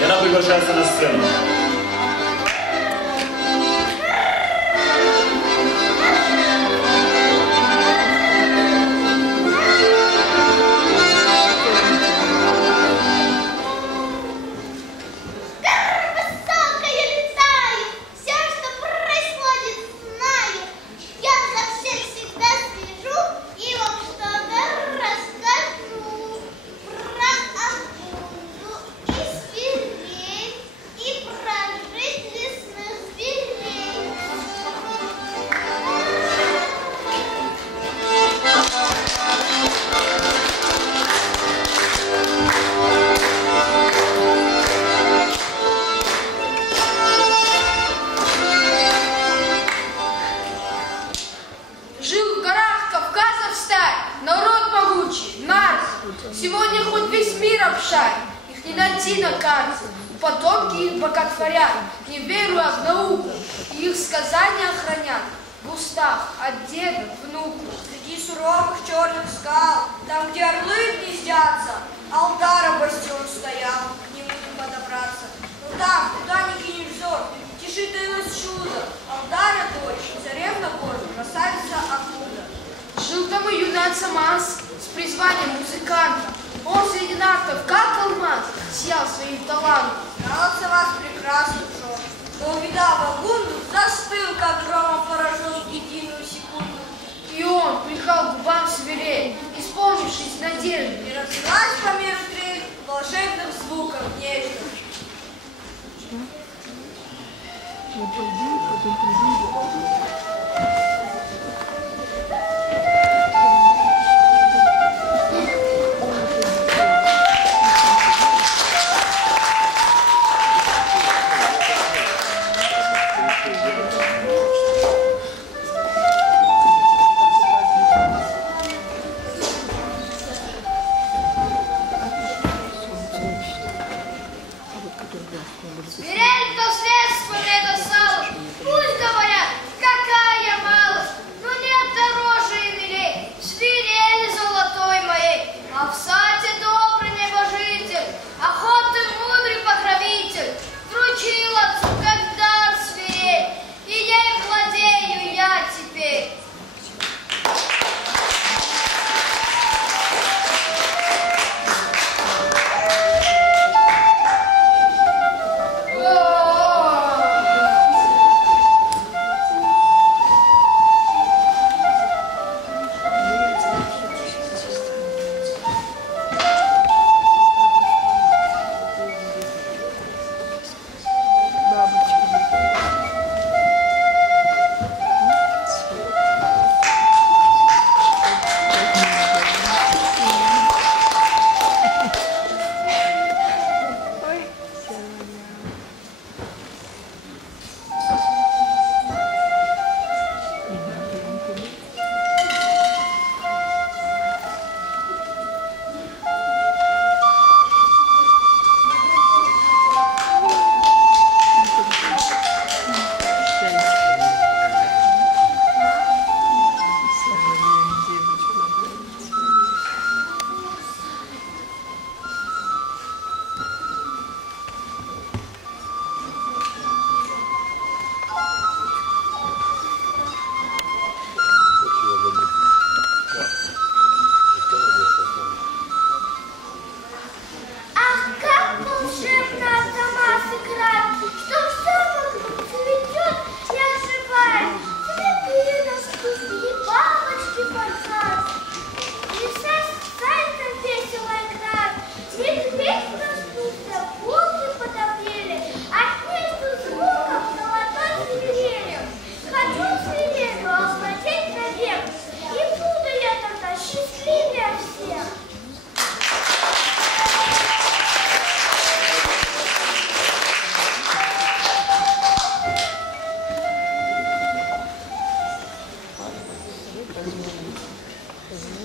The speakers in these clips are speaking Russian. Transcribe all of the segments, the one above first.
и она приглашается на сцену. Сегодня хоть весь мир обшарь, их не найти на карте. Потомки их боготворят, не веруя в науку, и их сказания хранят в устах от деда к внуку. Среди суровых черных скал, там, где орлы гнездятся, Алтара бастион стоял, к нему не подобраться. Но там, куда ни кинешь взор, тиши таилось чудо. Алтара дочь, царевна Божья, красавица Акуда. Жил там и юнец Амаз с призванием музыканта. Он среди нартов, как алмаз, сиял своим талантом. Нравился вас прекрасный взор, но, увидав Агунду, застыл, как громом поражен в единую секунду. И он прихал к губам свирель, исполнившись надежды. И разлилась по миру трель волшебных звуков нежных. Свирель наследство мне досталось. Пусть говорят, какая малость, но нет дороже и милей свирели золотой моей. А в саде добрый небожитель, охоты мудрый покровитель, вручил отцу как дар свирель, и ей владею я теперь.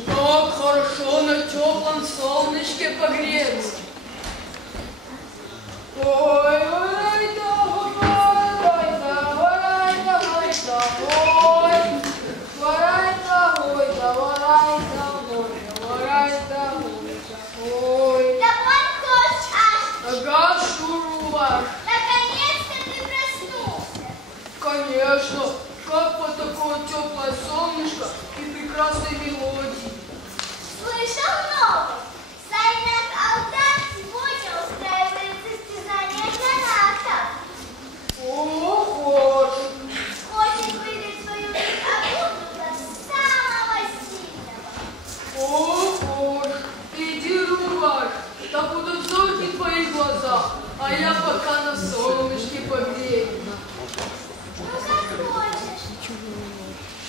Как хорошо на теплом солнышке погреться. Ой, ой, давай, давай, давай, давай, давай, давай, давай, давай, давай. Давай, Коша! Ага, шуруй. конечно, как под такое теплое солнышко и прекрасной мелодии. Слышал новость? Сайнет Алдар сегодня устраивает состязание канатов. Ого! Хочет выдать свою обузу за самого сильного. Ого! Иди, рубаш, да будут зорки в твоих глазах, а я пока на солнышке погрею. Ну как хочешь.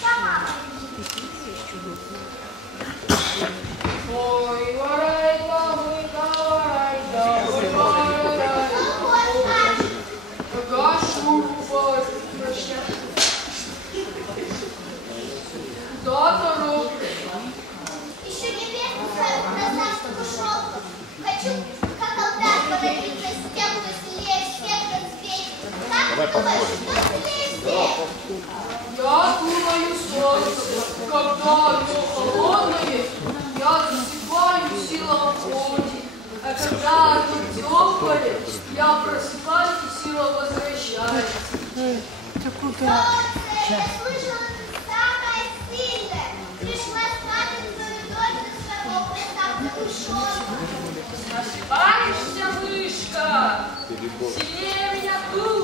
Сама Ой, варай-да, варай-да, варай-да. Гашу, рубаш, прощай. Куда торопишься? еще не верю в свою красавскую шелку. Хочу, как Алдар, поразиться с тем, кто сильнее всех на свете. Как думаешь, кто сильнее всех? Я думаю, солнце, когда оно холодное, я засыпаю сила входит, а когда оно теплое, я просыпаюсь и сила возвращается. Солнце, я слышала, ты самая сильная. Пришла смотреть твою дочь на своего красавца душонка. Ошибаешься, мышка! Сильнее меня тут